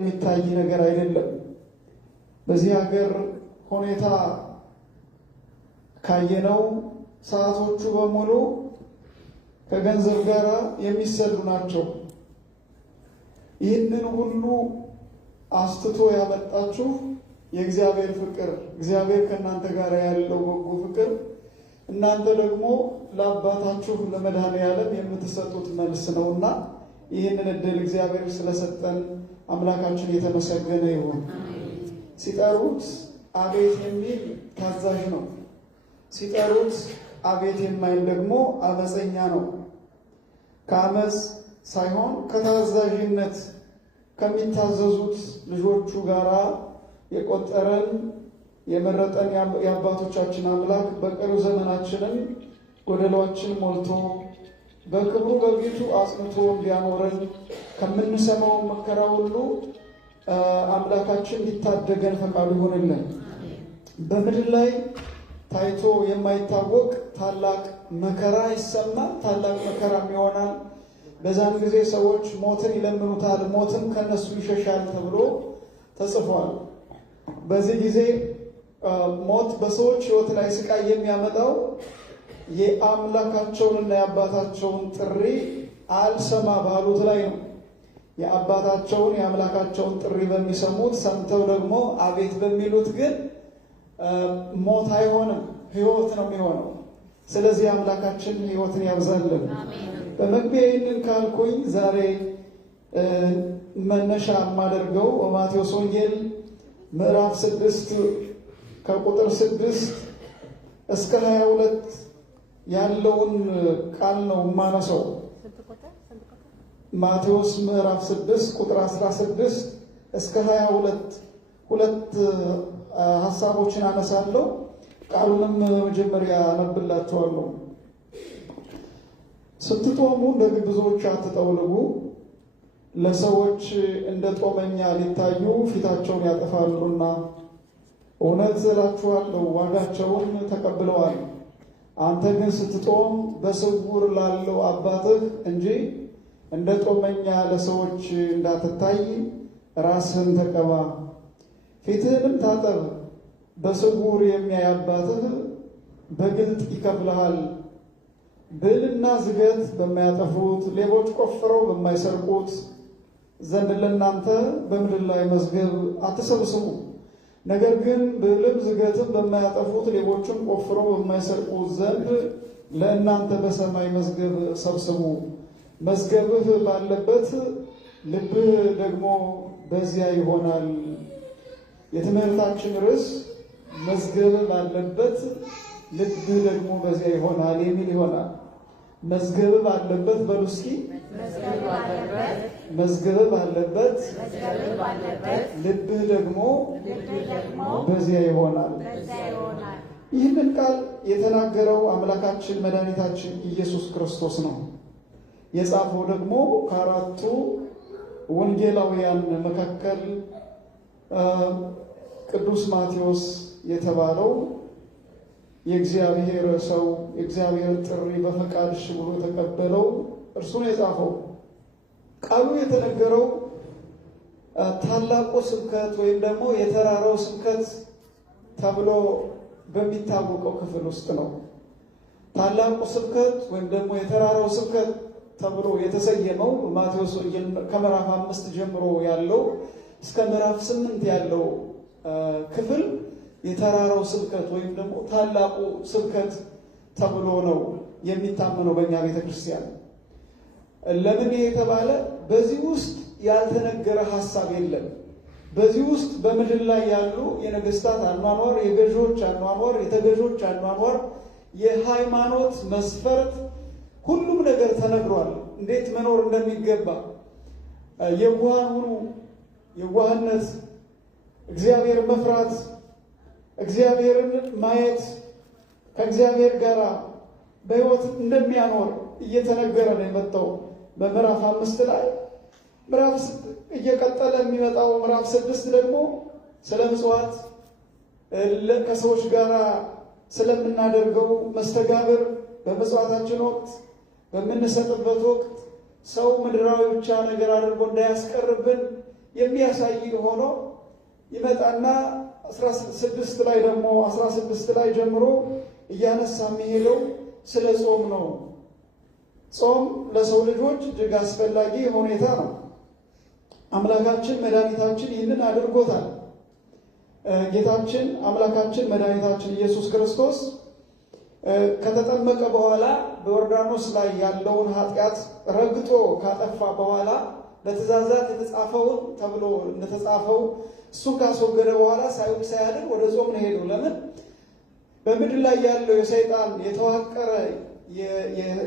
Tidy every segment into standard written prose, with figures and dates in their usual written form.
የሚታይ ነገር አይደለም። በዚህ ሀገር ሁኔታ ካየነው ሰዓቶቹ በሙሉ ከገንዘብ ጋር የሚሰሉ ናቸው። ይህንን ሁሉ አስትቶ ያመጣችሁ የእግዚአብሔር ፍቅር፣ እግዚአብሔር ከእናንተ ጋር ያለው በጎ ፍቅር፣ እናንተ ደግሞ ለአባታችሁ ለመድኃኔዓለም የምትሰጡት መልስ ነውና ይህንን እድል እግዚአብሔር ስለሰጠን አምላካችን የተመሰገነ ይሁን። ሲጠሩት አቤት የሚል ታዛዥ ነው። ሲጠሩት አቤት የማይል ደግሞ አመፀኛ ነው። ከአመፅ ሳይሆን ከታዛዥነት ከሚታዘዙት ልጆቹ ጋራ የቆጠረን የመረጠን የአባቶቻችን አምላክ በቀሪው ዘመናችንን ጎደሏችን ሞልቶ በክብሩ በፊቱ አጽንቶ እንዲያኖረን ከምንሰማው መከራ ሁሉ አምላካችን እንዲታደገን ፈቃዱ ይሆንልን። በምድር ላይ ታይቶ የማይታወቅ ታላቅ መከራ ይሰማል፣ ታላቅ መከራም ይሆናል። በዛን ጊዜ ሰዎች ሞትን ይለምኑታል፣ ሞትም ከነሱ ይሸሻል ተብሎ ተጽፏል። በዚህ ጊዜ ሞት በሰዎች ሕይወት ላይ ስቃይ የሚያመጣው የአምላካቸውንና የአባታቸውን ጥሪ አልሰማ ባሉት ላይ ነው። የአባታቸውን የአምላካቸውን ጥሪ በሚሰሙት ሰምተው ደግሞ አቤት በሚሉት ግን ሞት አይሆንም፣ ሕይወት ነው የሚሆነው። ስለዚህ አምላካችን ሕይወትን ያብዛልን። በመግቢያ ይህንን ካልኩኝ ዛሬ መነሻ የማደርገው በማቴዎስ ወንጌል ምዕራፍ 6 ከቁጥር 6 እስከ 22 ያለውን ቃል ነው የማነሳው። ማቴዎስ ምዕራፍ 6 ቁጥር 16 እስከ 22 ሁለት ሐሳቦችን አነሳለሁ። ቃሉንም መጀመሪያ አነብላችኋለሁ። ስትጦሙ እንደ ግብዞች አትጠውልጉ፣ ለሰዎች እንደ ጦመኛ ሊታዩ ፊታቸውን ያጠፋሉና፣ እውነት እላችኋለሁ ዋጋቸውን ተቀብለዋል። አንተ ግን ስትጦም በስውር ላለው አባትህ እንጂ እንደ ጦመኛ ለሰዎች እንዳትታይ ራስህን ተቀባ፣ ፊትህንም ታጠብ። በስውር የሚያይ አባትህ በግልጥ ይከፍልሃል። ብልና ዝገት በማያጠፉት ሌቦች ቆፍረው በማይሰርቁት ዘንድ ለእናንተ በምድር ላይ መዝገብ አትሰብስቡ። ነገር ግን ብልም ዝገትም በማያጠፉት ሌቦችን ቆፍረው በማይሰርቁት ዘንድ ለእናንተ በሰማይ መዝገብ ሰብስቡ። መዝገብህ ባለበት ልብህ ደግሞ በዚያ ይሆናል። የትምህርታችን ርዕስ መዝገብ ባለበት ልብህ ደግሞ በዚያ ይሆናል የሚል ይሆናል። መዝገብ ባለበት በሉ እስኪ፣ መዝገብ ባለበት ልብህ ደግሞ በዚያ ይሆናል። ይህንን ቃል የተናገረው አምላካችን መድኃኒታችን ኢየሱስ ክርስቶስ ነው። የጻፈው ደግሞ ከአራቱ ወንጌላውያን መካከል ቅዱስ ማቴዎስ የተባለው የእግዚአብሔር ሰው የእግዚአብሔር ጥሪ በፈቃድ እሺ ብሎ የተቀበለው እርሱ ነው የጻፈው። ቃሉ የተነገረው ታላቁ ስብከት ወይም ደግሞ የተራራው ስብከት ተብሎ በሚታወቀው ክፍል ውስጥ ነው። ታላቁ ስብከት ወይም ደግሞ የተራራው ስብከት ተብሎ የተሰየመው ማቴዎስ ወንጌል ከምዕራፍ 5 ጀምሮ ያለው እስከ ምዕራፍ 8 ያለው ክፍል የተራራው ስብከት ወይም ደግሞ ታላቁ ስብከት ተብሎ ነው የሚታመነው በእኛ ቤተክርስቲያን። ለምን የተባለ በዚህ ውስጥ ያልተነገረ ሐሳብ የለም። በዚህ ውስጥ በምድር ላይ ያሉ የነገስታት አኗኗር፣ የገዦች አኗኗር፣ የተገዦች አኗኗር፣ የሃይማኖት መስፈርት፣ ሁሉም ነገር ተነግሯል። እንዴት መኖር እንደሚገባ የዋሃን ሁኑ፣ የዋህነት፣ እግዚአብሔር መፍራት፣ እግዚአብሔርን ማየት ከእግዚአብሔር ጋር በሕይወት እንደሚያኖር እየተነገረ ነው የመጣው በምዕራፍ 5 ላይ። ምዕራፍ እየቀጠለ የሚመጣው ምዕራፍ 6 ደግሞ ስለ ምጽዋት ከሰዎች ጋር ስለምናደርገው መስተጋብር በምጽዋታችን ወቅት በምንሰጥበት ወቅት ሰው ምድራዊ ብቻ ነገር አድርጎ እንዳያስቀርብን የሚያሳይ ሆኖ ይመጣና 16 ላይ ደግሞ 16 ላይ ጀምሮ እያነሳ የሚሄደው ስለ ጾም ነው። ጾም ለሰው ልጆች እጅግ አስፈላጊ ሁኔታ ነው። አምላካችን መድኃኒታችን ይህንን አድርጎታል። ጌታችን አምላካችን መድኃኒታችን ኢየሱስ ክርስቶስ ከተጠመቀ በኋላ በዮርዳኖስ ላይ ያለውን ኃጢአት ረግጦ ካጠፋ በኋላ በትእዛዛት የተጻፈውን ተብሎ እንደተጻፈው እሱን ካስወገደ በኋላ ሳይውል ሳያድር ወደ ጾም ነው ሄደው። ለምን? በምድር ላይ ያለው የሰይጣን የተዋቀረ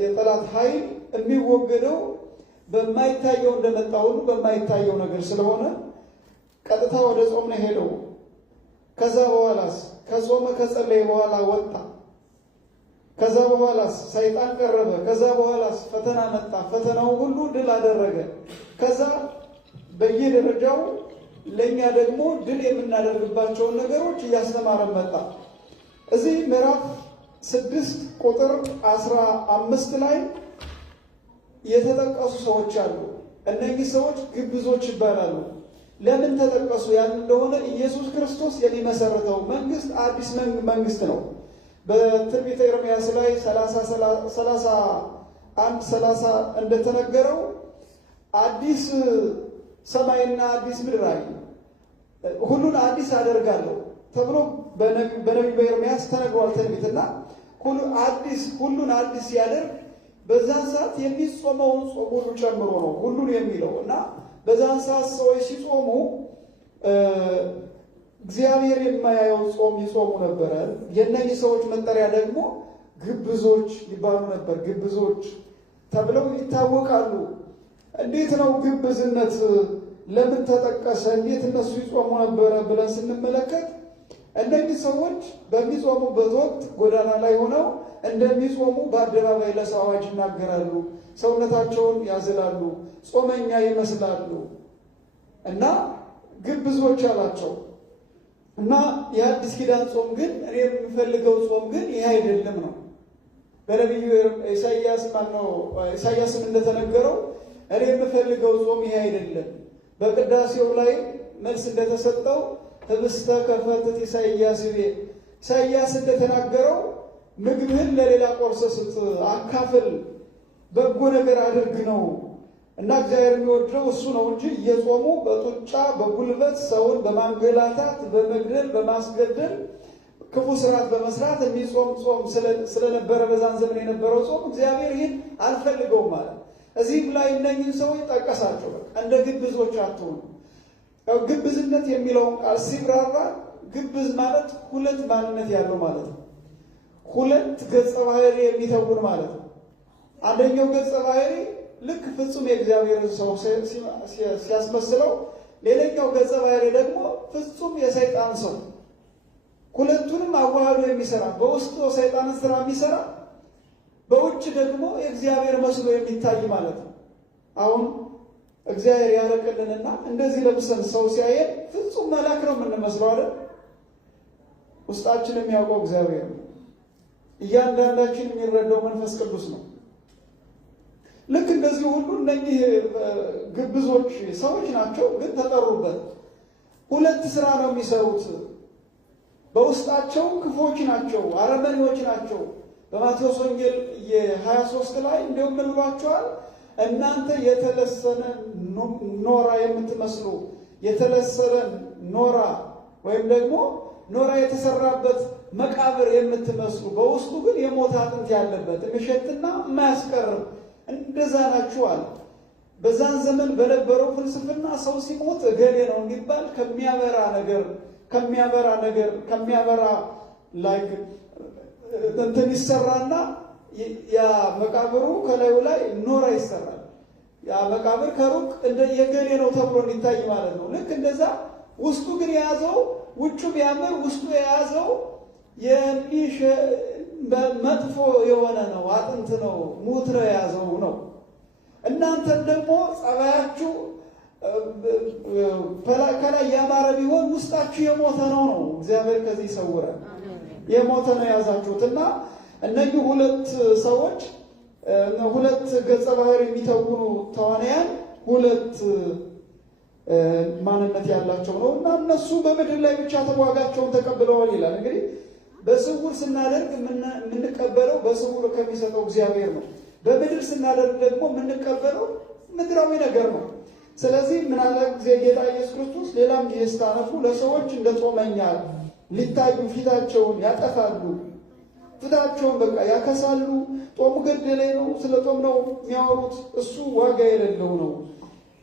የጠላት ኃይል የሚወገደው በማይታየው እንደመጣ ሁሉ በማይታየው ነገር ስለሆነ ቀጥታ ወደ ጾም ነው ሄደው። ከዛ በኋላስ ከጾመ ከጸለየ በኋላ ወጣ። ከዛ በኋላስ ሰይጣን ቀረበ። ከዛ በኋላስ ፈተና መጣ። ፈተናው ሁሉ ድል አደረገ። ከዛ በየደረጃው ለኛ ደግሞ ድል የምናደርግባቸውን ነገሮች እያስተማረን መጣ። እዚህ ምዕራፍ 6 ቁጥር 15 ላይ የተጠቀሱ ሰዎች አሉ። እነዚህ ሰዎች ግብዞች ይባላሉ። ለምን ተጠቀሱ? ያን እንደሆነ ኢየሱስ ክርስቶስ የሚመሰርተው መንግስት አዲስ መንግስት ነው። በትንቢተ ኤርምያስ ላይ 31:30 እንደተነገረው አዲስ ሰማይና አዲስ ምድር ሁሉን አዲስ አደርጋለሁ ተብሎ በነቢዩ በኤርምያስ ተነግሯል። ትንቢትና ሁሉን አዲስ ያደርግ በዛን ሰዓት የሚጾመውን ጾም ሁሉ ጨምሮ ነው ሁሉን የሚለው እና በዛን ሰዓት ሰዎች ሲጾሙ እግዚአብሔር የማያየው ጾም ይጾሙ ነበረ። የእነዚህ ሰዎች መጠሪያ ደግሞ ግብዞች ይባሉ ነበር። ግብዞች ተብለው ይታወቃሉ። እንዴት ነው ግብዝነት ለምን ተጠቀሰ? እንዴት እነሱ ይጾሙ ነበረ ብለን ስንመለከት እነዚህ ሰዎች በሚጾሙበት ወቅት ጎዳና ላይ ሆነው እንደሚጾሙ በአደባባይ ለሰው አዋጅ ይናገራሉ። ሰውነታቸውን ያዝላሉ፣ ጾመኛ ይመስላሉ እና ግብዞች አላቸው። እና የአዲስ ኪዳን ጾም ግን እኔ የምፈልገው ጾም ግን ይህ አይደለም ነው። በነቢዩ ኢሳያስም እንደተነገረው እኔ የምፈልገው ጾም ይህ አይደለም። በቅዳሴው ላይ መልስ እንደተሰጠው ህብስተ ከፈትት ኢሳያስ ቤ ኢሳያስ እንደተናገረው ምግብህን ለሌላ ቆርሰህ ስጥ፣ አካፍል፣ በጎ ነገር አድርግ ነው እና እግዚአብሔር የሚወደው እሱ ነው እንጂ እየጾሙ በጡጫ በጉልበት ሰውን በማንገላታት በመግደል በማስገደል ክፉ ስርዓት በመስራት የሚጾም ጾም ስለነበረ በዛን ዘመን የነበረው ጾም እግዚአብሔር ይህን አልፈልገውም ማለት። እዚህም ላይ እነኝህን ሰዎች ጠቀሳቸው። እንደ ግብዞች አትሆኑ። ግብዝነት የሚለውን ቃል ሲብራራ ግብዝ ማለት ሁለት ማንነት ያለው ማለት ነው። ሁለት ገጸ ባህሪ የሚተውን ማለት ነው። አንደኛው ገጸ ባህሪ ልክ ፍጹም የእግዚአብሔር ሰው ሲያስመስለው፣ ሌላኛው ገጸ ባህሪ ደግሞ ፍጹም የሰይጣን ሰው። ሁለቱንም አዋህዶ የሚሰራ በውስጡ ሰይጣንን ስራ የሚሰራ በውጭ ደግሞ የእግዚአብሔር መስሎ የሚታይ ማለት ነው። አሁን እግዚአብሔር ያረቅልንና እንደዚህ ለብሰን ሰው ሲያየን ፍጹም መልአክ ነው የምንመስለው አይደል? ውስጣችን የሚያውቀው እግዚአብሔር ነው። እያንዳንዳችን የሚረዳው መንፈስ ቅዱስ ነው። ልክ እንደዚህ ሁሉ እነኚህ ግብዞች ሰዎች ናቸው፣ ግን ተጠሩበት። ሁለት ስራ ነው የሚሰሩት። በውስጣቸው ክፎች ናቸው፣ አረመኔዎች ናቸው። በማቴዎስ ወንጌል የ23 ላይ እንዲሁም ምን ብሏቸዋል? እናንተ የተለሰነ ኖራ የምትመስሉ የተለሰነ ኖራ ወይም ደግሞ ኖራ የተሰራበት መቃብር የምትመስሉ በውስጡ ግን የሞት አጥንት ያለበት የሚሸትና የማያስቀርም እንደዛ ናችሁ አለ። በዛን ዘመን በነበረው ፍልስፍና ሰው ሲሞት እገሌ ነው የሚባል ከሚያበራ ላይክ እንትን ይሰራና ያ መቃብሩ ከላዩ ላይ ኖራ ይሰራል። ያ መቃብር ከሩቅ እንደ የገሌ ነው ተብሎ እንዲታይ ማለት ነው። ልክ እንደዛ ውስጡ ግን የያዘው ውጩ ቢያምር ውስጡ የያዘው መጥፎ የሆነ ነው፣ አጥንት ነው፣ ሙት ነው የያዘው ነው። እናንተም ደግሞ ጸባያችሁ ከላይ ያማረ ቢሆን ውስጣችሁ የሞተ ነው። እግዚአብሔር ከዚህ ይሰውራል። የሞተ ነው የያዛችሁትና እነዚህ ሁለት ሰዎች ሁለት ገጸ ባህሪ የሚተውኑ ተዋንያን ሁለት ማንነት ያላቸው ነው እና እነሱ በምድር ላይ ብቻ ተዋጋቸውን ተቀብለዋል ይላል። እንግዲህ በስውር ስናደርግ የምንቀበለው በስውር ከሚሰጠው እግዚአብሔር ነው። በምድር ስናደርግ ደግሞ የምንቀበለው ምድራዊ ነገር ነው። ስለዚህ ምናለ ጊዜ ጌታ ኢየሱስ ክርስቶስ ሌላም ጊዜ ስታነቡ ለሰዎች እንደ ጾመኛ ሊታዩ ፊታቸውን ያጠፋሉ፣ ፊታቸውን በቃ ያከሳሉ። ጦሙ ገደለኝ ነው፣ ስለ ጦም ነው የሚያወሩት። እሱ ዋጋ የሌለው ነው።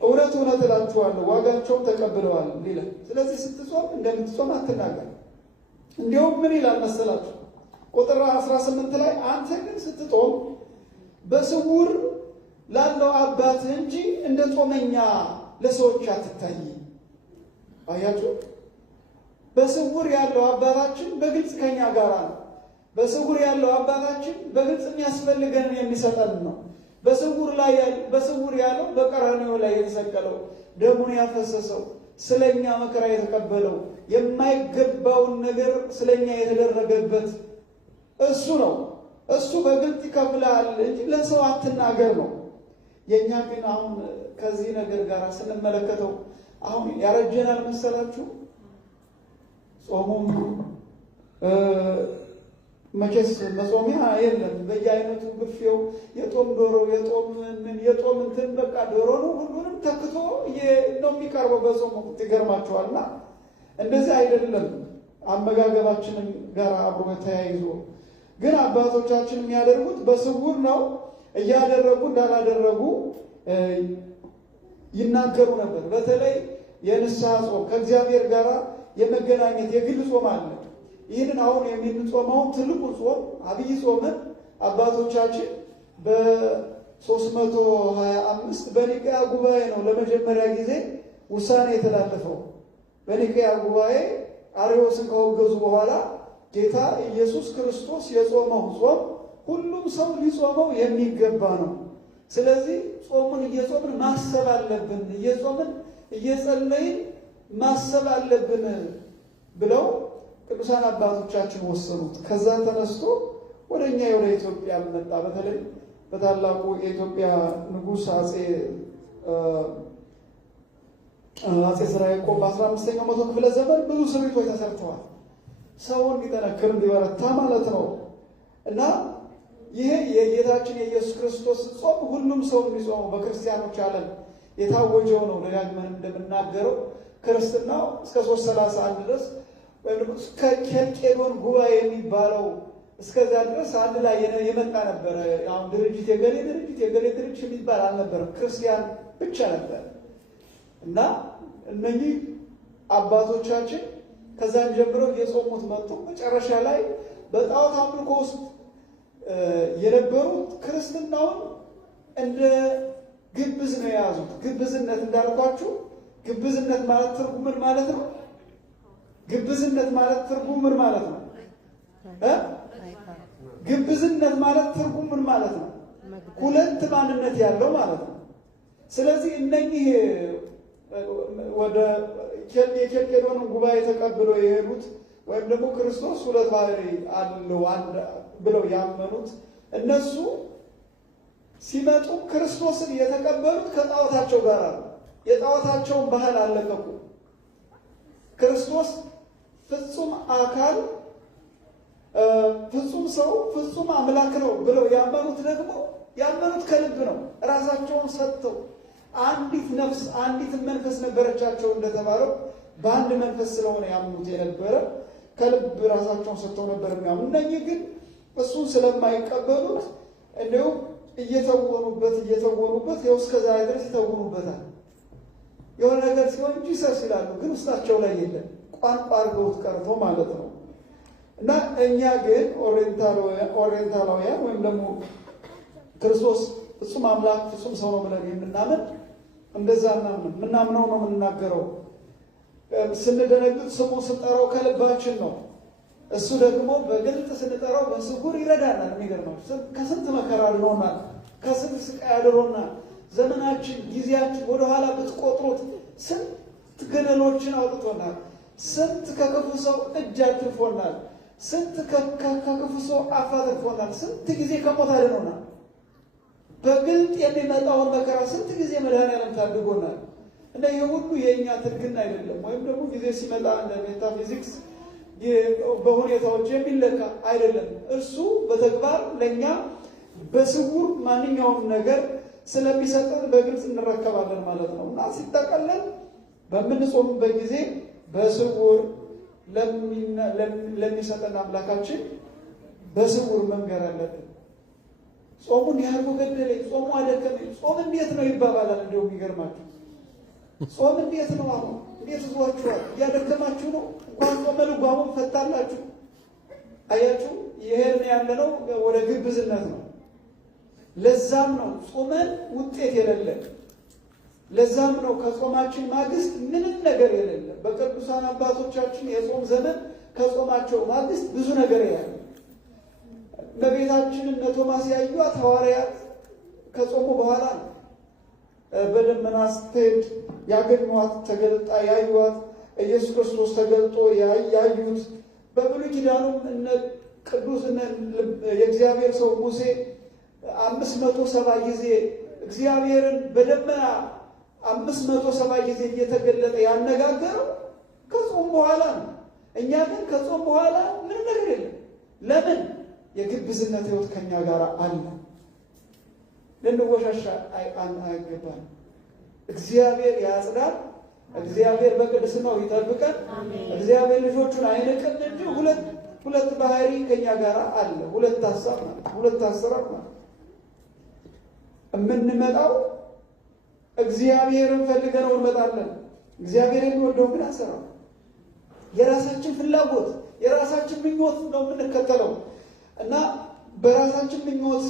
እውነት እውነት እላችኋለሁ ዋጋቸውን ተቀብለዋል ይላል። ስለዚህ ስትጾም እንደምትጾም አትናገር። እንዲሁም ምን ይላል መሰላችሁ? ቁጥር 18 ላይ አንተ ግን ስትጾም በስውር ላለው አባትህ እንጂ እንደ ጾመኛ ለሰዎች አትታይ። አያችሁ? በስውር ያለው አባታችን በግልጽ ከኛ ጋር ነው። በስውር ያለው አባታችን በግልጽ የሚያስፈልገንን የሚሰጠን ነው። በስውር ያለው በቀራንዮ ላይ የተሰቀለው ደሙን ያፈሰሰው ስለኛ መከራ የተቀበለው የማይገባውን ነገር ስለኛ የተደረገበት እሱ ነው። እሱ በግልጽ ይከፍላል እንጂ ለሰው አትናገር ነው። የኛ ግን አሁን ከዚህ ነገር ጋር ስንመለከተው አሁን ያረጀናል መሰላችሁ። ጾሙም መቼስ መጾሚያ የለም። በየአይነቱ ግፌው የጦም ዶሮ የጦም እንትን በቃ ዶሮ ነው ሁሉንም ተክቶ ነው የሚቀርበው በጾም ወቅት። ይገርማችኋልና እንደዚህ አይደለም አመጋገባችንን ጋር አብሮ ተያይዞ። ግን አባቶቻችን የሚያደርጉት በስውር ነው። እያደረጉ እንዳላደረጉ ይናገሩ ነበር። በተለይ የንስሐ ጾም ከእግዚአብሔር ጋር የመገናኘት የግል ጾም አለ። ይህንን አሁን የምንጾመውን ትልቁ ጾም አብይ ጾምን አባቶቻችን በ325 በኒቅያ ጉባኤ ነው ለመጀመሪያ ጊዜ ውሳኔ የተላለፈው። በኒቅያ ጉባኤ አርዮስን ከወገዙ በኋላ ጌታ ኢየሱስ ክርስቶስ የጾመው ጾም ሁሉም ሰው ሊጾመው የሚገባ ነው። ስለዚህ ጾሙን እየጾምን ማሰብ አለብን፣ እየጾምን እየጸለይን ማሰብ አለብን ብለው ቅዱሳን አባቶቻችን ወሰኑት። ከዛ ተነስቶ ወደኛ ወደ ኢትዮጵያ መጣ። በተለይ በታላቁ የኢትዮጵያ ንጉሥ አጼ ዘርዓ ያዕቆብ በ15ኛው መቶ ክፍለ ዘመን ብዙ ስሪቶች ተሰርተዋል። ሰው እንዲጠነክር እንዲበረታ ማለት ነው። እና ይሄ የጌታችን የኢየሱስ ክርስቶስ ጾም ሁሉም ሰው የሚጾመው በክርስቲያኖች ዓለም የታወጀው ነው። ደጋግመን እንደምናገረው ክርስትናው እስከ 331 ድረስ ወይም እስከ ኬልቄዶን ጉባኤ የሚባለው እስከዛ ድረስ አንድ ላይ የመጣ ነበረ። አሁን ድርጅት የገሌ ድርጅት የሚባል አልነበረም። ክርስቲያን ብቻ ነበር። እና እነኚህ አባቶቻችን ከዛን ጀምረው የጾሙት መጡ። መጨረሻ ላይ በጣዖት አምልኮ ውስጥ የነበሩት ክርስትናውን እንደ ግብዝ ነው የያዙት። ግብዝነት እንዳልኳችሁ ግብዝነት ማለት ትርጉም ምን ማለት ነው? ግብዝነት ማለት ትርጉም ምን ማለት ነው? ግብዝነት ማለት ትርጉም ምን ማለት ነው? ሁለት ማንነት ያለው ማለት ነው። ስለዚህ እነኚህ ወደ የኬልቄዶንን ጉባኤ ተቀብለው የሄዱት ወይም ደግሞ ክርስቶስ ሁለት ባህሪ አለው ብለው ያመኑት እነሱ ሲመጡ ክርስቶስን የተቀበሉት ከጣዖታቸው ጋር ነው። የጣዖታቸውን ባህል አለቀቁ። ክርስቶስ ፍጹም አካል፣ ፍጹም ሰው፣ ፍጹም አምላክ ነው ብለው ያመኑት ደግሞ ያመኑት ከልብ ነው። ራሳቸውን ሰጥተው አንዲት ነፍስ አንዲት መንፈስ ነበረቻቸው እንደተባለው በአንድ መንፈስ ስለሆነ ያምኑት የነበረ ከልብ ራሳቸውን ሰጥተው ነበር የሚያምኑ። እነኚህ ግን እሱን ስለማይቀበሉት እንዲሁ እየተወኑበት ይኸው እስከዛ ድረስ ይተውኑበታል። የሆነ ነገር ሲሆን ጂሰስ ይላሉ፣ ግን ውስጣቸው ላይ የለም። ቋንቋ አድርገውት ቀርቶ ማለት ነው። እና እኛ ግን ኦሪየንታላውያን ወይም ደግሞ ክርስቶስ ፍጹም አምላክ ፍጹም ሰው ነው ብለን የምናምን እንደዛ ምናምነው ነው የምንናገረው። ስንደነግጥ ስሙ ስንጠራው ከልባችን ነው። እሱ ደግሞ በግልጥ ስንጠራው በስውር ይረዳናል። የሚገርመው ከስንት መከራ አድኖናል፣ ከስንት ስቃይ አድኖናል። ዘመናችን ጊዜያችን ወደኋላ ብትቆጥሩት ስንት ገደሎችን አውጥቶናል። ስንት ከክፉ ሰው እጅ አትርፎናል። ስንት ከክፉ ሰው አፍ አትርፎናል። ስንት ጊዜ ከሞት አድኖናል። በግልጥ የሚመጣውን መከራ ስንት ጊዜ መድኃኔዓለም ታድጎናል። እና ይሄ ሁሉ የኛ ትርክና አይደለም፣ ወይም ደግሞ ጊዜ ሲመጣ እንደ ሜታፊዚክስ በሁኔታዎች የሚለካ አይደለም። እርሱ በተግባር ለኛ በስውር ማንኛውም ነገር ስለሚሰጠን በግልጽ እንረከባለን ማለት ነው። እና ሲጠቀለል በምንጾምበት ጊዜ በስውር ለሚሰጠን አምላካችን በስውር መንገር አለብን። ጾሙን ያህል ገደለኝ፣ ጾሙ አደከመኝ፣ ጾም እንዴት ነው ይባባላል። እንደው የሚገርማችሁ ጾም እንዴት ነው? አሁን እንዴት ይዟችኋል? እያደከማችሁ ነው። እንኳን ጾመ ልጓሙን ፈታላችሁ። አያችሁ፣ ይሄን ያለነው ወደ ግብዝነት ነው። ለዛም ነው ጾመን ውጤት የሌለን። ለዛም ነው ከጾማችን ማግስት ምንም ነገር የሌለ። በቅዱሳን አባቶቻችን የጾም ዘመን ከጾማቸው ማግስት ብዙ ነገር ያለ። በቤታችንን እነ ቶማስ ያዩት ሐዋርያት ከጾሙ በኋላ ነው። በደመና ስትሄድ ያገኟት፣ ተገልጣ ያዩት፣ ኢየሱስ ክርስቶስ ተገልጦ ያዩት። በብሉይ ኪዳኑም እነ ቅዱስ የእግዚአብሔር ሰው ሙሴ 570 ጊዜ እግዚአብሔርን በደመና 570 ጊዜ እየተገለጠ ያነጋገረው ከጾም በኋላ ነው። እኛ ግን ከጾም በኋላ ምንም ነገር የለም። ለምን? የግብዝነት ሕይወት ከኛ ጋር አለ። ልንወሻሻ አይገባም። እግዚአብሔር ያጽዳል። እግዚአብሔር በቅድስናው ይጠብቀን። እግዚአብሔር ልጆቹን አይንቅም እንጂ ሁለት ባህሪ ከኛ ጋር አለ። ሁለት ሀሳብ ማለት ሁለት አሰራር ማለት የምንመጣው እግዚአብሔርን ፈልገነው እንመጣለን። እግዚአብሔር የሚወደው ግን አሰራው የራሳችን ፍላጎት የራሳችን ምኞት ነው የምንከተለው እና በራሳችን ምኞት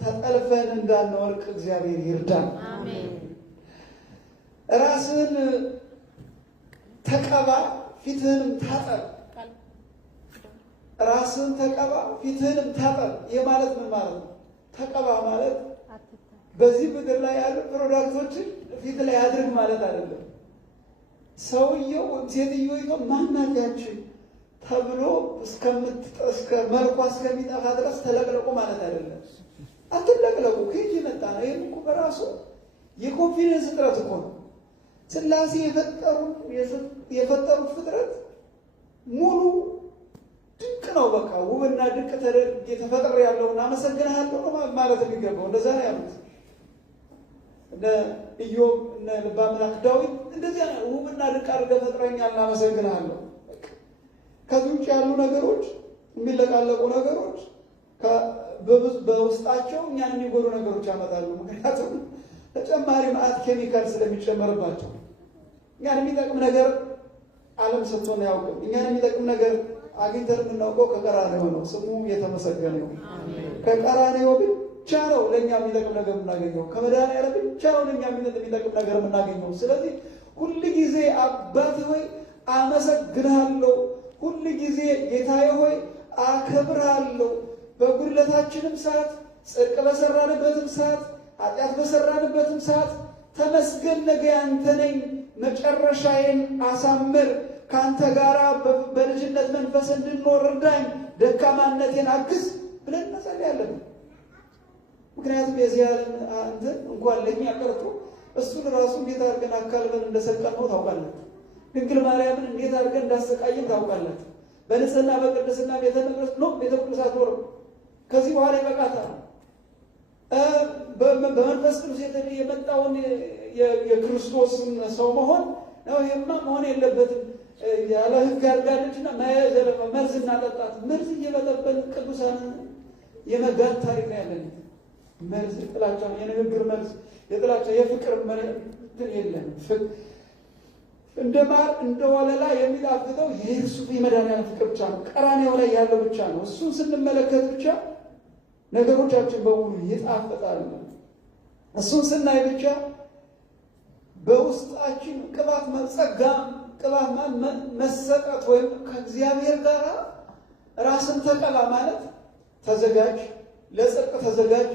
ተጠልፈን እንዳንወርቅ እግዚአብሔር ይርዳን። አሜን። ራስን ተቀባ ፊትህንም ታጠብ። ራስን ተቀባ ፊትህንም ታጠብ። ይህ ማለት ምን ማለት ነው? ተቀባ ማለት በዚህ ምድር ላይ ያሉ ፕሮዳክቶችን ፊት ላይ አድርግ ማለት አይደለም። ሰውየው ሴትዮይቶ ማናያችን ተብሎ እስከ መልኳ እስከሚጠፋ ድረስ ተለቅለቁ ማለት አይደለም። አትለቅለቁ። ከየት የመጣ ነው? ይህም እኮ በራሱ የኮንፊደንስ እጥረት እኮ ነው። ሥላሴ የፈጠሩት ፍጥረት ሙሉ ድንቅ ነው። በቃ ውብና ድንቅ ተፈጥሮ ያለውን አመሰግንሃለሁ ነው ማለት የሚገባው። እንደዛ ነው ያሉት እነ ኢዮብ እነ ልበ አምላክ ዳዊት እንደዚያ ውብና ድንቅ አድርገህ ፈጥረኸኛል አመሰግንሃለሁ። ከዚህ ውጭ ያሉ ነገሮች የሚለቃለቁ ነገሮች በውስጣቸው እኛን የሚጎዱ ነገሮች ያመጣሉ። ምክንያቱም ተጨማሪ መዓት ኬሚካል ስለሚጨመርባቸው እኛን የሚጠቅም ነገር ዓለም ሰጥቶን አያውቅም። እኛን የሚጠቅም ነገር አግኝተን የምናውቀው ከቀራንዮ ነው። ስሙ የተመሰገነ ነው። ከቀራንዮ ብቻ ነው ለእኛ የሚጠቅም ነገር የምናገኘው። ከመድኃኒዓለም ብቻ ነው ለእኛ የሚጠቅም ነገር የምናገኘው። ስለዚህ ሁል ጊዜ አባቴ ሆይ አመሰግንሃለሁ፣ ሁል ጊዜ ጌታዬ ሆይ አከብርሃለሁ። በጉድለታችንም ሰዓት፣ ጽድቅ በሰራንበትም ሰዓት፣ ኃጢአት በሰራንበትም ሰዓት ተመስገን፣ ነገ ያንተ ነኝ፣ መጨረሻዬን አሳምር፣ ከአንተ ጋር በልጅነት መንፈስ እንድኖር እርዳኝ፣ ደካማነቴን አግዝ ብለን እንጸልያለን። ምክንያቱም የዚህ ዓለም እንትን እንኳን ለእኛ ቀርቶ እሱን ራሱ እንዴት አድርገን አካልበን እንደሰቀልነው ታውቃላችሁ። ድንግል ማርያምን እንዴት አድርገን እንዳሰቃየን ታውቃላችሁ። በንጽህና በቅድስና ቤተ መቅደስ ነው፣ ቤተ ቅዱስ አትኖርም። ከዚህ በኋላ ይበቃታል። በመንፈስ ቅዱስ የመጣውን የክርስቶስን ሰው መሆን ነው። ይሄማ መሆን የለበትም። ያለ ሕግ አድርጋለችና መርዝ እናጠጣት። መርዝ እየበጠበን ቅዱሳን የመጋት ታሪክ ነው ያለን። መርዝ ጥላቻ፣ የንግግር መርዝ፣ የጥላቻ የፍቅር እንትን የለም። እንደ ማር እንደ ወለላ የሚጣፍጠው የእርሱ የመድኃኒዓለም ፍቅር ብቻ ነው። ቀራንዮ ላይ ያለው ብቻ ነው። እሱን ስንመለከት ብቻ ነገሮቻችን በሙሉ ይጣፍጣሉ። እሱን ስናይ ብቻ በውስጣችን ቅባት መጸጋ፣ ቅባት መሰጠት ወይም ከእግዚአብሔር ጋር ራስን ተቀባ ማለት ተዘጋጅ፣ ለጽድቅ ተዘጋጅ፣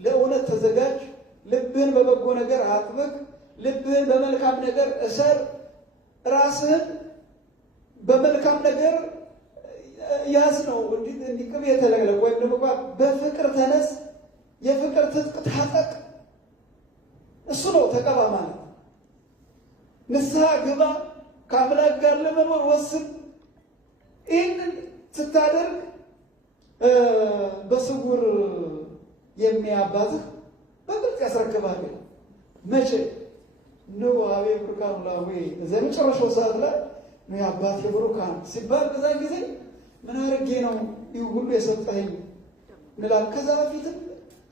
ለእውነት ተዘጋጅ፣ ልብህን በበጎ ነገር አጥብቅ፣ ልብህን በመልካም ነገር እሰር፣ ራስህን በመልካም ነገር ያዝ ነው። እንዲህ ቅቤ የተለቅለቅ ወይም ደግሞ በፍቅር ተነስ፣ የፍቅር ትጥቅ ታጠቅ። እሱ ነው ተቀባ ማለት። ንስሐ ግባ፣ ከአምላክ ጋር ለመኖር ወስን። ይህንን ስታደርግ በስውር የሚያባትህ በግልጽ ያስረክባል። መቼ ነው አቤ ብሩካን ላዌ እዚያ መጨረሻው ሰዓት ላይ ነው አባቴ ብሩካን ሲባል በዛ ጊዜ ምን አድርጌ ነው ይህ ሁሉ የሰጠኸኝ እንላለን። ከዛ በፊትም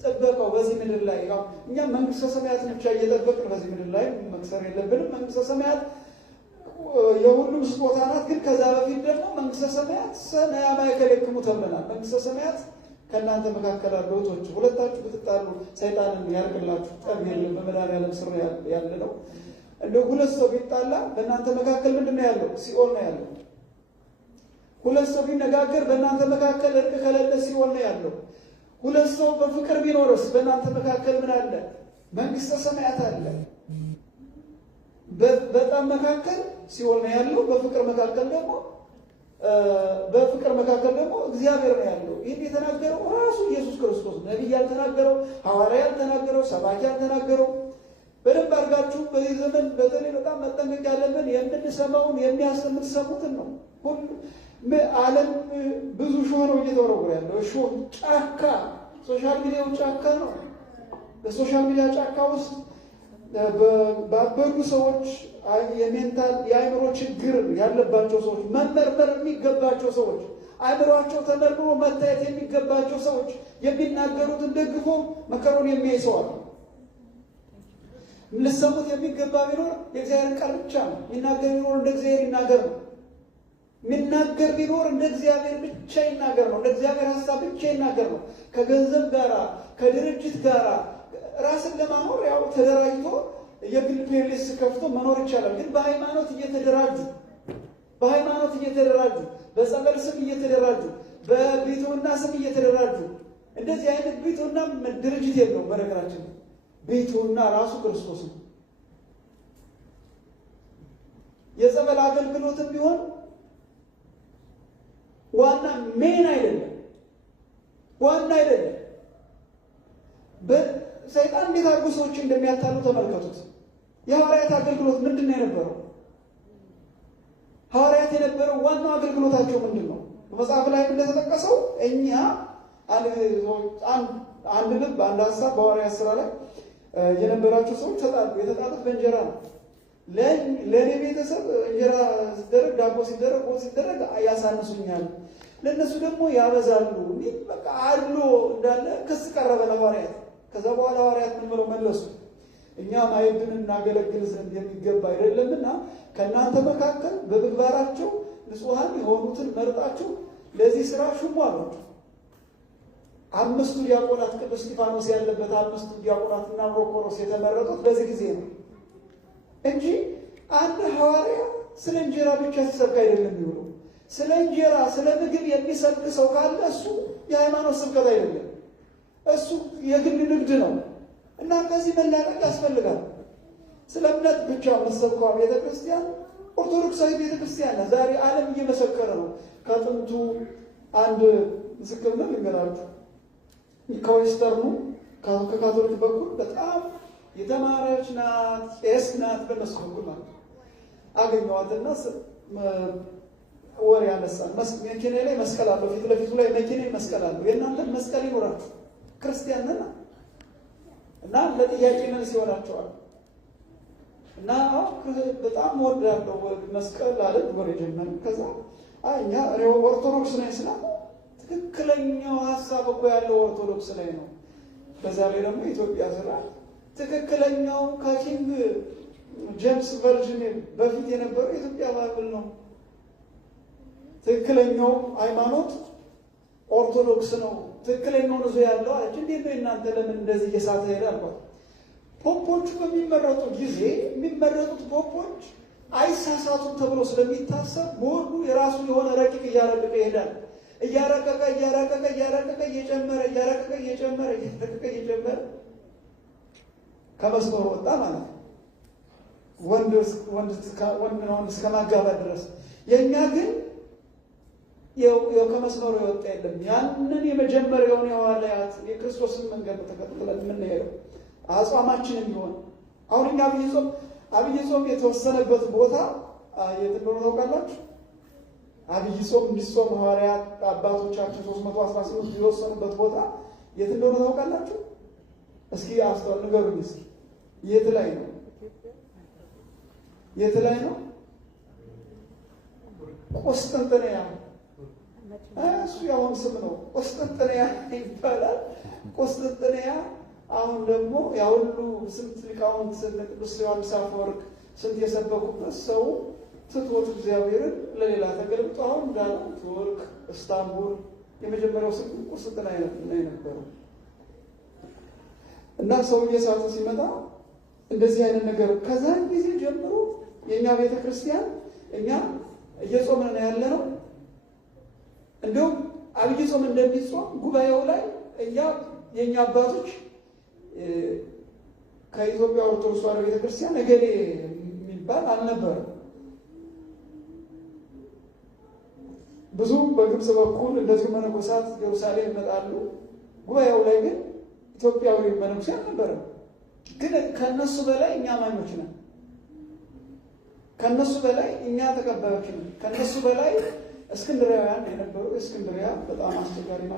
ጠበቀው በዚህ ምድር ላይ ያው እኛ መንግስተ ሰማያትን ብቻ እየጠበቅን በዚህ ምድር ላይ መክሰር የለብንም። መንግስተ ሰማያት የሁሉም ስጦታ ናት። ግን ከዛ በፊት ደግሞ መንግስተ ሰማያት ሰማያ ማይከለክሙ ተብለናል። መንግስተ ሰማያት ከእናንተ መካከል ያለው እህቶች ሁለታችሁ ብትጣሉ ሰይጣንን ያርቅላችሁ። ጠብ የለም፣ በመድኃኒዓለም ስር ያለ ነው። እንደ ሁለት ሰው ቢጣላ በእናንተ መካከል ምንድን ነው ያለው? ሲኦል ነው ያለው። ሁለት ሰው ቢነጋገር በእናንተ መካከል እርቅ ከሌለ ሲኦል ነው ያለው። ሁለት ሰው በፍቅር ቢኖርስ በእናንተ መካከል ምን አለ? መንግስተ ሰማያት አለ። በጣም መካከል ሲኦል ነው ያለው። በፍቅር መካከል ደግሞ እግዚአብሔር ነው ያለው። ይህን የተናገረው ራሱ ኢየሱስ ክርስቶስ፣ ነቢይ ያልተናገረው፣ ሐዋርያ ያልተናገረው፣ ሰባኪ ያልተናገረው። በደንብ አድርጋችሁ በዚህ ዘመን በተለይ በጣም መጠንቀቅ ያለብን የምንሰማውን የምትሰሙትን ነው። ዓለም ብዙ ሾህ ነው እየተወረወረ ያለው። ሾህ ጫካ፣ ሶሻል ሚዲያው ጫካ ነው። በሶሻል ሚዲያ ጫካ ውስጥ ባበዱ ሰዎች፣ የሜንታል የአእምሮ ችግር ያለባቸው ሰዎች፣ መመርመር የሚገባቸው ሰዎች፣ አእምሯቸው ተመርምሮ መታየት የሚገባቸው ሰዎች የሚናገሩትን ደግፎ መከሩን የሚያይ ሰው አለ። ልሰሙት የሚገባ ቢኖር የእግዚአብሔርን ቃል ብቻ ነው። የሚናገር ቢኖር እንደ እግዚአብሔር ይናገር ነው። የሚናገር ቢኖር እንደ እግዚአብሔር ብቻ ይናገር ነው። እንደ እግዚአብሔር ሀሳብ ብቻ ይናገር ነው። ከገንዘብ ጋራ ከድርጅት ጋራ ራስን ለማኖር ያው ተደራጅቶ የግል ፕሌሊስት ከፍቶ መኖር ይቻላል። ግን በሃይማኖት እየተደራጁ በጸበል ስም እየተደራጁ በቤቱና ስም እየተደራጁ እንደዚህ አይነት ቤቱና ድርጅት የለውም። በነገራችን ቤቱና ራሱ ክርስቶስ ነው። የጸበል አገልግሎትም ቢሆን ዋና ሜን አይደለም። ሰይጣን እንዴት አድርጎ ሰዎች እንደሚያታሉ ተመልከቱት። የሐዋርያት አገልግሎት ምንድን ነው የነበረው? ሐዋርያት የነበረው ዋናው አገልግሎታቸው ምንድን ነው? በመጽሐፍ ላይ እንደተጠቀሰው እኛ አንድ ልብ አንድ ሀሳብ በሐዋርያት ስራ ላይ የነበራቸው ሰዎች ተጣሉ። የተጣሉት በእንጀራ ነው። ለእኔ ቤተሰብ እንጀራ ሲደረግ ዳቦ ሲደረግ ወጥ ሲደረግ ያሳንሱኛል፣ ለእነሱ ደግሞ ያበዛሉ። በቃ አድሎ እንዳለ ክስ ቀረበ ለሐዋርያት። ከዛ በኋላ ሐዋርያት ምን ብለው መለሱ? እኛ ማዕድን እናገለግል ዘንድ የሚገባ አይደለምና ከእናንተ መካከል በምግባራቸው ንጹሐን የሆኑትን መርጣችሁ ለዚህ ስራ ሹሙ አሏቸው። 5 ዲያቆናት ቅዱስ እስጢፋኖስ ያለበት 5 ዲያቆናትና ሮኮሮስ የተመረጡት በዚህ ጊዜ ነው እንጂ አንድ ሐዋርያ ስለ እንጀራ ብቻ ሲሰብክ አይደለም የሚውለው። ስለ እንጀራ ስለ ምግብ የሚሰብክ ሰው ካለ እሱ የሃይማኖት ስብከት አይደለም፣ እሱ የግል ንግድ ነው። እና ከዚህ መላቀቅ ያስፈልጋል። ስለ እምነት ብቻ የምትሰብከው ቤተክርስቲያን ኦርቶዶክሳዊ ቤተክርስቲያን ነው። ዛሬ ዓለም እየመሰከረ ነው። ከጥንቱ አንድ ምስክርነት ልንገራችሁ። ከዌስተርኑ ከካቶሊክ በኩል በጣም የተማረች ናት፣ ቄስ ናት። በነሱ በኩል ማለት አገኘዋትና ወሬ ያነሳል። መኪና ላይ መስቀል አለው፣ ፊት ለፊቱ ላይ መኪና መስቀል አለው። የእናንተን መስቀል ይኖራችሁ ክርስቲያን ነን እና ለጥያቄ መልስ ይሆናቸዋል። እና በጣም ወርዳለሁ መስቀል አለ ወሬ ጀመረ። ከዛ እኛ ኦርቶዶክስ ነኝ ስላ ትክክለኛው ሀሳብ እኮ ያለው ኦርቶዶክስ ላይ ነው። በዛ ላይ ደግሞ ኢትዮጵያ ስራ ትክክለኛው ከኪንግ ጄምስ ቨርዥን በፊት የነበረው የኢትዮጵያ ባይብል ነው። ትክክለኛው ሃይማኖት ኦርቶዶክስ ነው። ትክክለኛው ነው ያለው አለች። እንዴት ነው እናንተ ለምን እንደዚህ እየሳተ ሄደ አልኳት። ፖፖቹ በሚመረጡ ጊዜ የሚመረጡት ፖፖች አይሳሳቱም ተብሎ ስለሚታሰብ ቦርዱ የራሱ የሆነ ረቂቅ እያረቀቀ ይሄዳል። እያረቀቀ እየጨመረ ከመስመሩ ወጣ ማለት ነው። ወንድ እስከ ማጋባት ድረስ። የእኛ ግን ከመስመሩ የወጣ የለም። ያንን የመጀመሪያውን የሐዋርያት የክርስቶስን መንገድ ተከትለን የምንሄደው አጽዋማችንም ቢሆን አሁን እኛ ብይጾም አብይ ጾም የተወሰነበት ቦታ የት እንደሆነ ታውቃላችሁ? አብይ ጾም እንዲጾም ሐዋርያት አባቶቻችን 318 የወሰኑበት ቦታ የት እንደሆነ ታውቃላችሁ? እስኪ አስተውሉ፣ ንገሩኝ እስኪ። የት ላይ ነው? የት ላይ ነው? ቆስጠንጥንያ። እሱ ያሁን ስም ነው፣ ቆስጠንጥንያ ይባላል። ቆስጠንጥንያ አሁን ደግሞ ያሁሉ ስንት ሊቃውንት ቅዱስ ዮሐንስ አፈወርቅ ስንት የሰበኩበት ሰው ትቶት እግዚአብሔርን ለሌላ ተገልብጦ አሁን እንዳለ ቱርክ፣ እስታንቡል የመጀመሪያው ስም ቆስጠንጥንያ ነበረው። እና ሰው እየሳተ ሲመጣ እንደዚህ አይነት ነገር ከዛን ጊዜ ጀምሮ የኛ ቤተክርስቲያን እኛ እየጾምን ነው ያለነው። እንደውም አብይ ጾም እንደሚጾም ጉባኤው ላይ እኛ የኛ አባቶች ከኢትዮጵያ ኦርቶዶክስ ተዋሕዶ ቤተክርስቲያን እገሌ የሚባል አልነበረም። ብዙ በግብጽ በኩል እንደዚሁ መነኮሳት ኢየሩሳሌም ይመጣሉ። ጉባኤው ላይ ግን ኢትዮጵያዊ መነኩሴ አልነበረም። ግን ከነሱ በላይ እኛ አማኞች ነን። ከነሱ በላይ እኛ ተቀባዮች ነን። ከነሱ በላይ እስክንድርያውያን የነበሩ እስክንድርያ በጣም አስቸጋሪዎች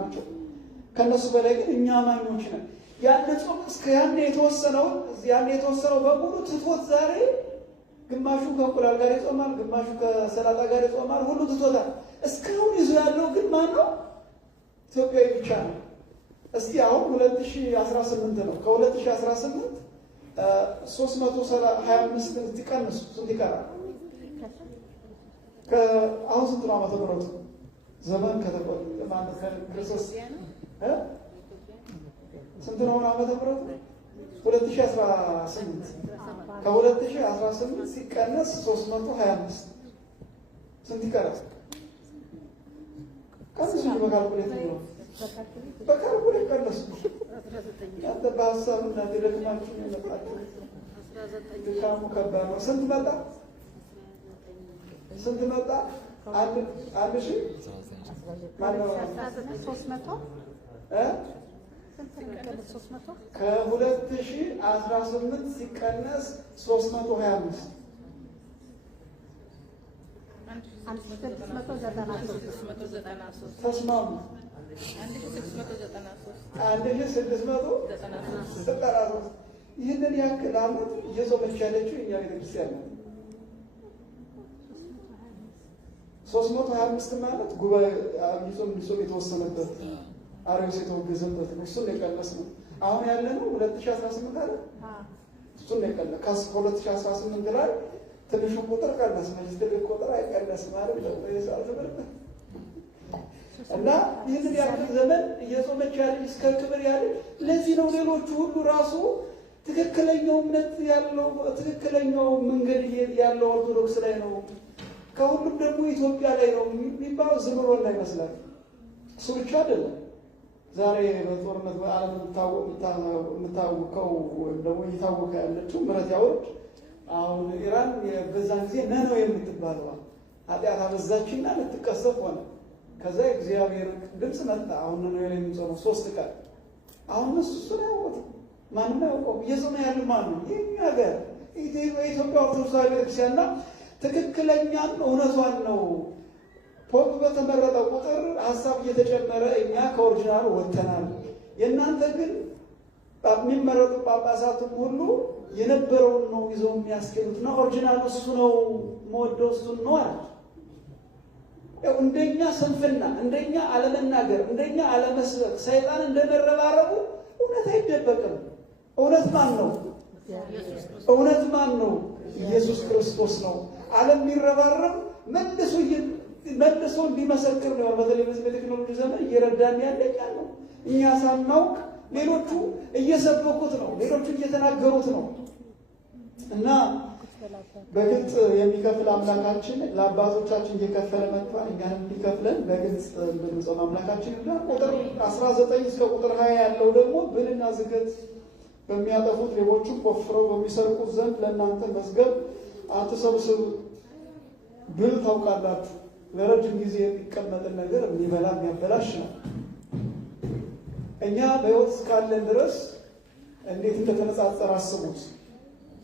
ናቸው። ከነሱ በላይ ግን እኛ አማኞች ነን። ያን ጾም እስከ ያን የተወሰነው በሙሉ ትቶት ዛሬ ግማሹ ከእንቁላል ጋር ይጾማል፣ ግማሹ ከሰላጣ ጋር ይጾማል። ሁሉ ትቶታል። እስካሁን ይዞ ያለው ግን ማን ነው? ኢትዮጵያዊ ብቻ ነው። እስቲ አሁን 2018 ነው። ከ2018 325 ትቀንሱ ስንት ይቀራል? አሁን ስንት ነው ዓመተ ምህረቱ? ዘመን ከተቆጠረ ማለት ክርስቶስ ስንት ነው ዓመተ ምህረቱ? 2018 ከ2018 ሲቀነስ 325 ስንት ይቀራል? ቀንሱ በካልኩሌት ነው። በካልኩሌት ቀነሱ። ያንተ በሀሳብ እና ድረግማችሁ የመጣችሁ ድካሙ ከባድ ነው። ስንት መጣ? ስንት መጣ? አንድ ሺህ ማነው? 300 ከ2018 ሲቀነስ 325 ተስማሙ። 1693 ይህንን ያክል ዓመት እየጾመች ያለችው የእኛ ቤተክርስቲያን ነው። 325 ማለት ጉባኤ አብይ ጾም እንዲጾም የተወሰነበት አርዮስ የተወገዘበት ነው። እሱን የቀነስ ነው። አሁን ያለነው 2018 አለ። እሱን የቀነስ ከ2018 ላይ ትንሹ ቁጥር ቀነስ ነው። ትልቅ ቁጥር አይቀነስም ማለት ነው። እና ይህንን ያክል ዘመን እየጾመች ያለች እስከ ክብር ያለች ለዚህ ነው። ሌሎቹ ሁሉ ራሱ ትክክለኛው እምነት ያለው ትክክለኛው መንገድ ያለው ኦርቶዶክስ ላይ ነው፣ ከሁሉም ደግሞ ኢትዮጵያ ላይ ነው የሚባለው ዝም ብሎ እንዳይመስላል። እሱ ብቻ አይደለም። ዛሬ በጦርነት በዓለም የምታወቀው ወይም ደግሞ እየታወቀ ያለችው ምሕረት ያውርድ አሁን ኢራን በዛን ጊዜ ነነዌ የምትባለዋ ኃጢአት አበዛችና ልትቀሰፍ ሆነ። ከዛ እግዚአብሔር ድምፅ መጣ። አሁን ነነዌ ላይ የሚጾመው 3 ቀን አሁን እሱን ያውቁት ማንም ያውቀው እየጾመ ያለ ማን ነው? ይህ ሀገር የኢትዮጵያ ኦርቶዶክስ ተዋሕዶ ቤተክርስቲያንና ትክክለኛን እውነቷን ነው። ፖፕ በተመረጠ ቁጥር ሀሳብ እየተጨመረ እኛ ከኦሪጂናሉ ወጥተናል። የእናንተ ግን የሚመረጡ ጳጳሳትም ሁሉ የነበረውን ነው ይዘው የሚያስኬዱት ነው። ኦሪጂናሉ እሱ ነው፣ መወደው እሱን ነው አለ። እንደኛ ስንፍና፣ እንደኛ አለመናገር፣ እንደኛ አለመስበክ ሰይጣን እንደመረባረቡ እውነት አይደበቅም። እውነት ማን ነው? እውነት ማን ነው? ኢየሱስ ክርስቶስ ነው። ዓለም ቢረባረብ መልሶ እንዲመሰክር ነው። በተለይ በዚህ በቴክኖሎጂ ዘመን እየረዳን ያለኛ ነው። እኛ ሳናውቅ ሌሎቹ እየሰበኩት ነው፣ ሌሎቹ እየተናገሩት ነው። እና በግልጽ የሚከፍል አምላካችን ለአባቶቻችን እየከፈለ መጥቷል። እኛንም እንዲከፍለን በግልጽ እንድንጾም አምላካችን ይላል። ቁጥር 19 እስከ ቁጥር 20 ያለው ደግሞ ብልና ዝገት በሚያጠፉት ሌቦቹም ቆፍረው በሚሰርቁት ዘንድ ለእናንተ መዝገብ አትሰብስቡ። ብል ታውቃላችሁ፣ ለረጅም ጊዜ የሚቀመጥን ነገር የሚበላ የሚያበላሽ ነው። እኛ በሕይወት እስካለን ድረስ እንዴት እንደተነጻጸረ አስቡት።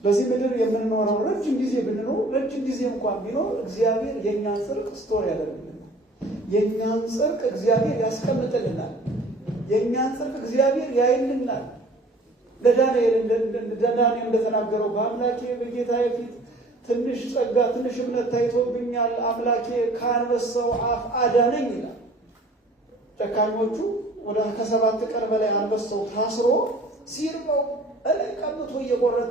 በዚህ ምድር የምንኖረው ረጅም ጊዜ ብንኖር ረጅም ጊዜ እንኳን ቢኖር እግዚአብሔር የእኛን ጽድቅ ስቶር ያደርግልናል። የእኛን ጽድቅ እግዚአብሔር ያስቀምጥልናል። የእኛን ጽድቅ እግዚአብሔር ያይልናል። ለዳንኤል እንደተናገረው በአምላኬ በጌታዬ ፊት ትንሽ ጸጋ ትንሽ እምነት ታይቶብኛል፣ አምላኬ ከአንበሳው አፍ አዳነኝ ይላል። ጨካኞቹ ወደ ከ7 ቀን በላይ አንበሳው ታስሮ ሲርበው እላይ ቀምቶ እየቆረጠ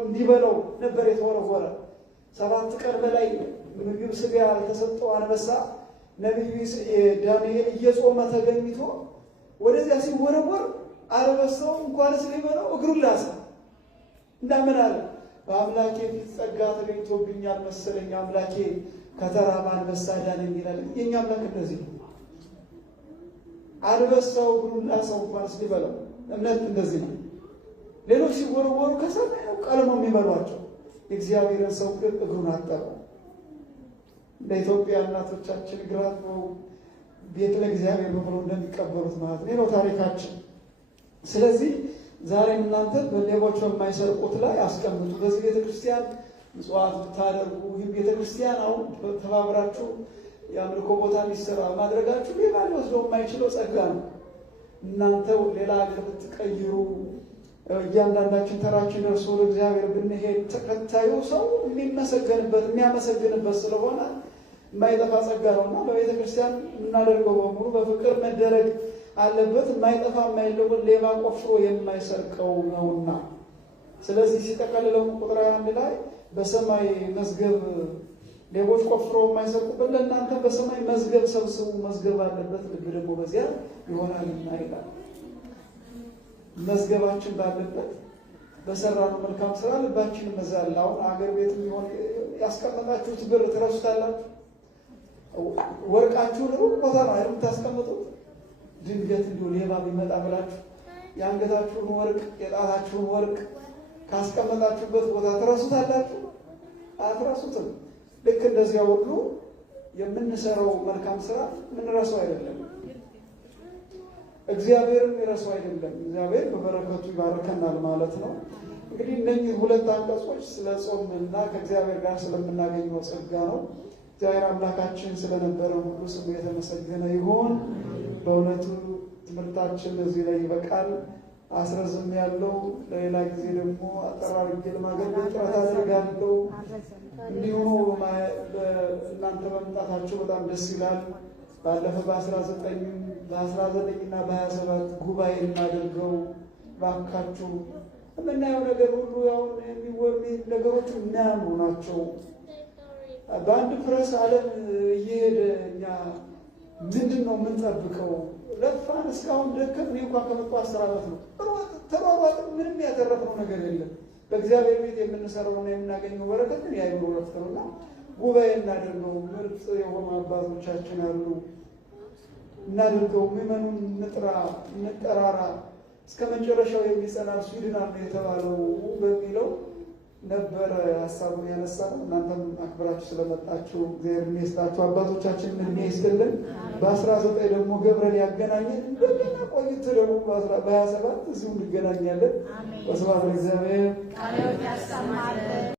እንዲበለው ነበር የተወረወረ። 7 ቀን በላይ ምግብ ስጋ ያልተሰጠው አንበሳ ነቢዩ ዳንኤል እየጾመ ተገኝቶ ወደዚያ ሲወረወር አንበሳው እንኳንስ ሊበለው እግሩን ላሰ። እንደምን አለ? በአምላኬ ፊት ጸጋ ተገኝቶብኛል መሰለኝ፣ አምላኬ ከተራበ አንበሳ ዳነኝ ይላል። የኛ አምላክ እንደዚህ ነው። አንበሳው እግሩን ላሰው እንኳንስ ሊበለው። እምነት እንደዚህ ነው። ሌሎች ሲወረወሩ ከሰማይ ነው ቀልሞ የሚበሏቸው። የእግዚአብሔርን ሰው ግን እግሩን አጠበው። እንደ ኢትዮጵያ እናቶቻችን እግራት ነው ቤት ለእግዚአብሔር ብሎ እንደሚቀበሉት ማለት ነው ታሪካችን። ስለዚህ ዛሬም እናንተ በሌቦች በማይሰርቁት ላይ አስቀምጡ። በዚህ ቤተክርስቲያን ምጽዋት ብታደርጉ፣ ይህ ቤተክርስቲያን አሁን ተባብራችሁ የአምልኮ ቦታ እንዲሰራ ማድረጋችሁ ሌላ ሊወስደው የማይችለው ጸጋ ነው። እናንተ ሌላ ሀገር ብትቀይሩ፣ እያንዳንዳችን ተራችን ደርሶ ለእግዚአብሔር ብንሄድ ተከታዩ ሰው የሚያመሰግንበት ስለሆነ የማይጠፋ ጸጋ ነውና በቤተ ክርስቲያን የምናደርገው በሙሉ በፍቅር መደረግ አለበት። የማይጠፋ የማይለወጥ ሌባ ቆፍሮ የማይሰርቀው ነውና። ስለዚህ ሲጠቀልለው ቁጥር 1 ላይ በሰማይ መዝገብ ሌቦች ቆፍሮ የማይሰርቁበት ለእናንተ በሰማይ መዝገብ ሰብስቡ፣ መዝገብ አለበት፣ ልብ ደግሞ በዚያ ይሆናልና ይላል። መዝገባችን ባለበት በሰራነው መልካም ስራ ልባችን መዛል። አሁን አገር ቤት ቢሆን ያስቀመጣችሁት ብር ትረሱታላችሁ። ወርቃችሁን ሩቅ ቦታ ነው አይደል የምታስቀምጡት። ድንገት እንዲሁ ሌባ ቢመጣ ብላችሁ የአንገታችሁን ወርቅ የጣታችሁን ወርቅ ካስቀመጣችሁበት ቦታ ትረሱታላችሁ? አትረሱትም። ልክ እንደዚያ ሁሉ የምንሰራው መልካም ስራ የምንረሳው አይደለም። እግዚአብሔርም የረሳው አይደለም። እግዚአብሔር በበረከቱ ይባርከናል ማለት ነው። እንግዲህ እነዚህ 2 አንቀጾች ስለ ጾም እና ከእግዚአብሔር ጋር ስለምናገኘው ጸጋ ነው። እግዚአብሔር አምላካችን ስለነበረ ሁሉ ስሙ የተመሰገነ ይሁን። በእውነቱ ትምህርታችን እዚህ ላይ ይበቃል። አስረዝም ያለው ለሌላ ጊዜ ደግሞ አጠራርጌ ለማገልገል ጥረት አደርጋለሁ። እንዲሁ እናንተ መምጣታችሁ በጣም ደስ ይላል። ባለፈ በ19 እና በ27 ጉባኤ እናደርገው ባካችሁ። የምናየው ነገር ሁሉ ያው የሚወርድ ነገሮች የሚያምሩ ናቸው። በአንድ ፕረስ ዓለም እየሄደ እኛ ምንድን ነው የምንጠብቀው? ለፋን እስካሁን ደከም። እኔ እንኳን ከመጣሁ 10 ዓመት ነው። ተሯሯጥን፣ ምንም ያተረፍነው ነገር የለም። በእግዚአብሔር ቤት የምንሰራውና የምናገኘው በረከት ግን የአይምሮ ረፍት ነውና ጉባኤ እናደርገው። ምርጥ የሆኑ አባቶቻችን አሉ፣ እናድርገው። ምዕመኑን እንጠራራ። እስከ መጨረሻው የሚጸና እርሱ ይድናል የተባለው በሚለው ነበረ ሀሳቡን ያነሳው። እናንተም አክብራችሁ ስለመጣችሁ እግዚአብሔር ይመስጣችሁ። አባቶቻችን ምን ይስጥልን። በ19 ደግሞ ገብረን ያገናኘን። እንደገና ቆይቶ ደግሞ በ27 እዚሁ እንገናኛለን። ወስብሐት ለእግዚአብሔር።